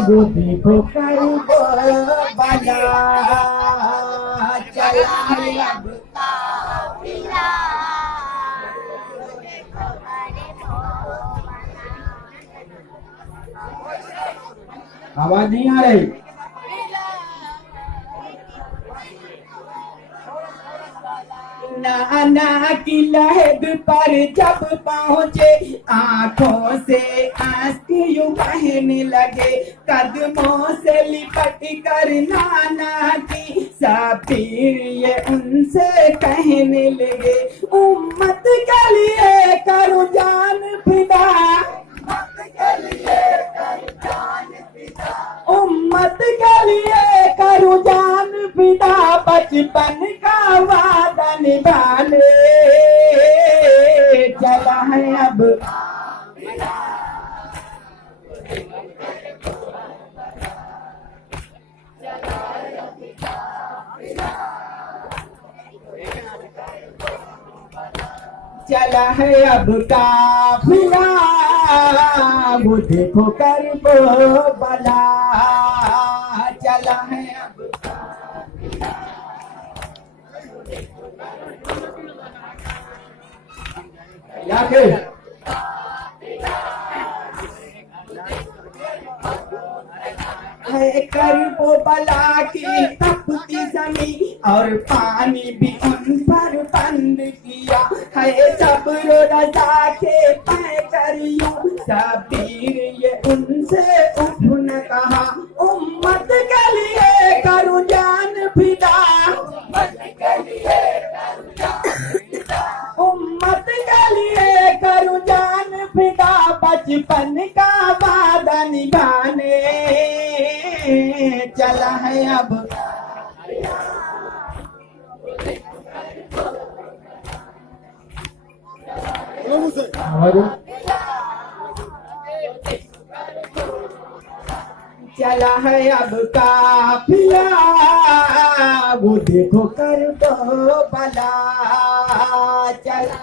बुद्धि को करबो बला चला है अब काफिला आवाज नहीं आ रही। नाना की लहद पर जब पहुँचे आंखों से आंसू बहने लगे, कदमों से लिपट कर नाना की सफीर ये उनसे कहने लगे, उम्मत के लिए करूं जान फिदा, उम्मत के लिए करूं जान फिदा, बचपन का वादा निभाने चला है अब चला है अब काफिला, वो देखो करबो बला चला है अब याके है करबो बला की तपती जमीन और पानी भी उन पर बंद किया है, सब्र रजा के पै करियो सबीर ये उनसे उठ न कहा, उम्मत के लिए करूं जान फिदा, उम्मत के लिए करूं जान फिदा, बचपन का वादा निभाने चला है अब चला है अब काफिला, वो देखो करबो बला चला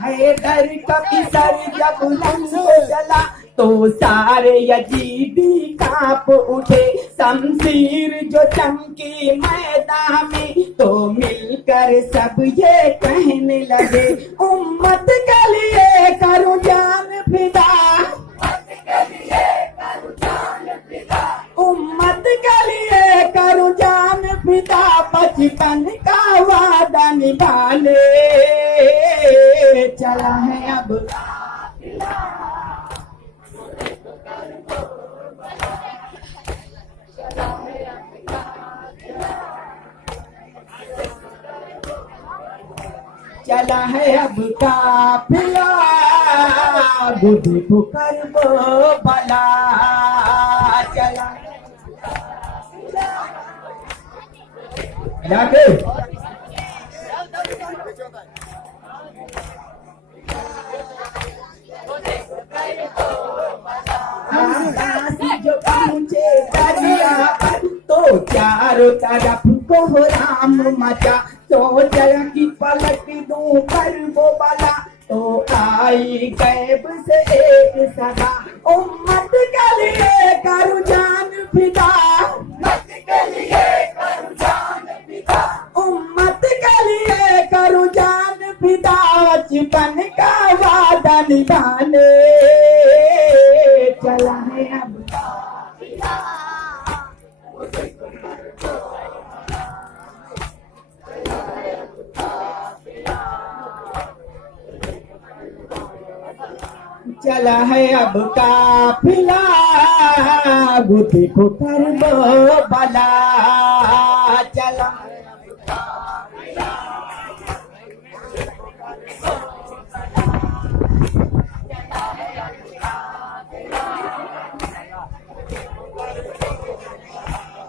है डर कभी सर जब बुलंद चला तो सारे यजीदी कांप उठे, शमशीर जो चमकी मैदान में तो मिलकर सब ये कहने लगे, उम्मत के लिए करूं जान फिदा, उम्मत के लिए करूं जान फिदा, बचपन का वादा निभाने चला है अब चला है अब काफिला, बुद्धि को करबो बला चला जाके जो पहुंचे दरिया पर तो चारों तरफ कोहराम मचा, सोचा कि पलट दूं करबो बला तो आई गैब से एक सदा, उम्मत के लिए करूं जान फिदा, उम्मत के लिए करूं जान फिदा, उम्मत के लिए करूं जान फिदा, बचपन का वादा निभाने चला है अब चला है अब काफिला, वो देखो करबो बला चला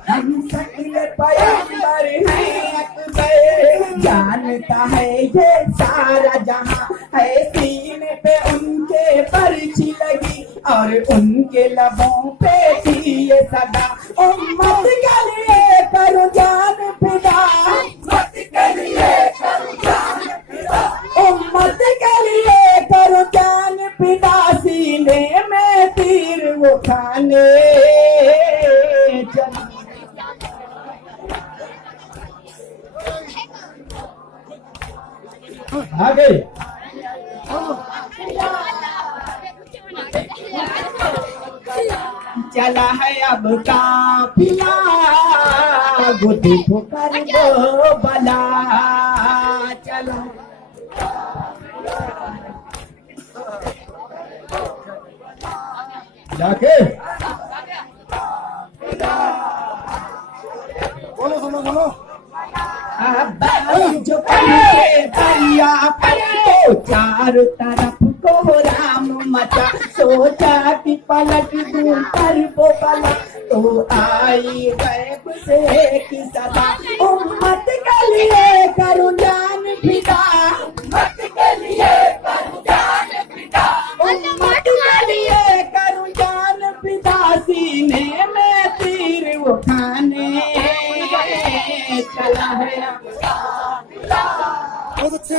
हम सकले पैगंबर हैं अकबर, जानता है ये सारा जहां, है सीने पे उनके पर्ची लगी और उनके लबों पे थी ये सदा, उम्मत के लिए चल आगे चला है अब काफिला गुड्डी ठोकर दो बला चलो जाके बोलो जो पहुंचे दरिया पर तो चारों तरफ को राम मचा सोचा कि पलट दूं पर वो बला तो आई गैब से की सदा उम्मत के लिए करूं जान फिदा उम्मत के लिए करूं जान फिदा उम्मत के लिए करूं जान फिदा सीने में तीर उठाने चला है बहुत अच्छे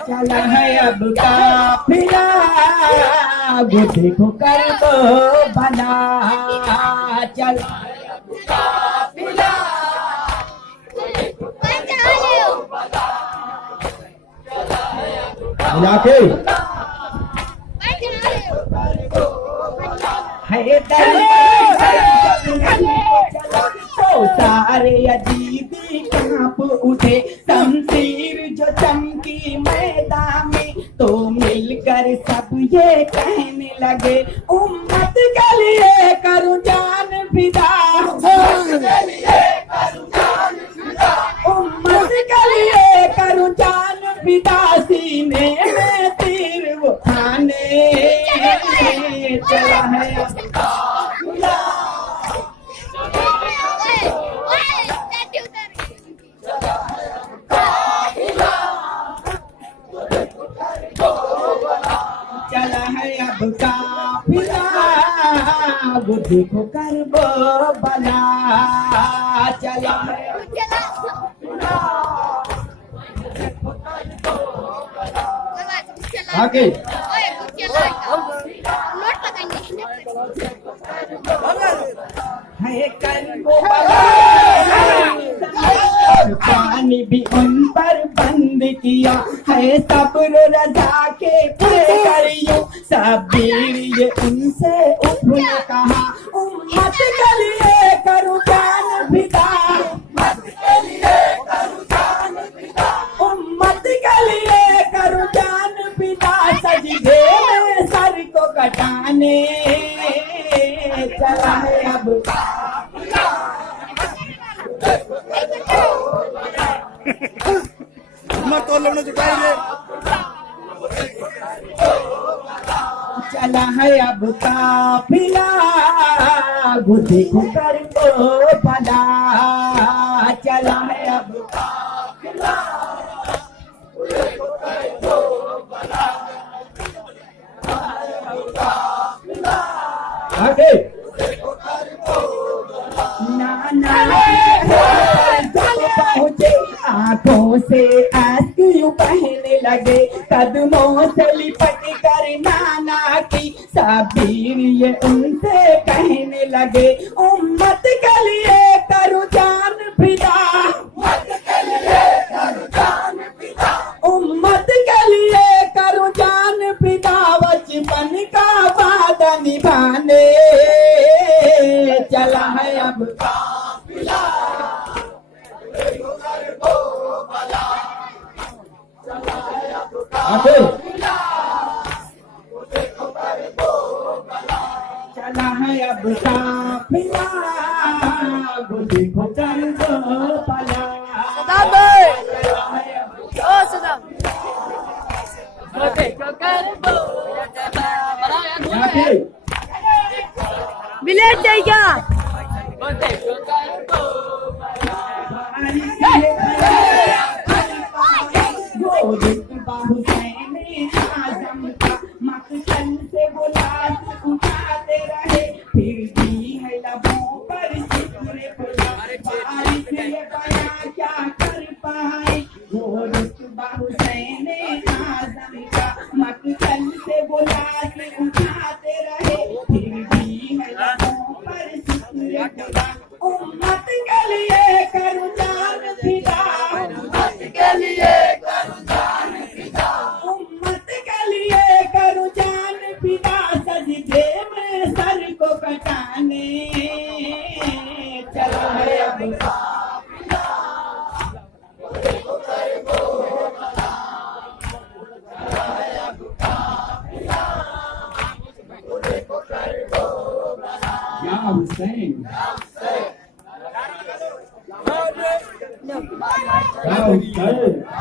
चला है अब काफिला गुड्डी को कर दो बना चला काफिला जाके है तो सारे अजीबी कांप उठे शमशीर जो चमकी मैदान में तो मिलकर सब ये कहने लगे उम्मत के लिए करूं जान फिदा उम्मत के लिए करूं जान फिदा सीने में तीर उठाने चला है चला है अब काफिला गुड्डी को कर वो बना चला है आगे है कर वो पानी भी उन पर बंद किया है सब्र रजा के करियो सबीर ये उनसे उठने कहा उम्मत के लिए करूं जान फिदा उम्मत के लिए करूं जान फिदा उम्मत के लिए करूं जान फिदा सजदे में सर को कटाने चला है अब मत तो लोगों ने चुकाएंगे चला है अब काफिला गुड्डी को कर दो भला चला है अब काफिला गुड्डी को कर दो भला आगे नाना पहुंचे आंखों से आंसू बहने लगे कदमों से लिपट कर नाना की सबीर ये उनसे कहने लगे उम्मत के लिए करूं जान फिदा उम्मत के लिए करूं जान फिदा उम्मत के लिए करूं जान फिदा बचपन का वादा निभाने चला है अब काफिला चला है अब काफिला गुड्डी को कर दो भला सदाम भाई ओ सदाम गुड्डी को कर दो विलेज जाएगा गुड्डी को कर दो आजम का मकसद से वो लाश उठाते रहे फिर भी है लबों पर शुक्र खुदा बारिश ये बया क्या कर पाए वो रुतबा अब्बा हुसैन आजम का मकतल से बुला के उठाते रहे फिर भी मलकों पर शुक्र खुदा उम्मत के लिए करूं जान फिदा उम्मत के लिए करूं जान फिदा उम्मत के लिए करूं जान फिदा सजदे में सर को कटाने चलो है अब या हुसैन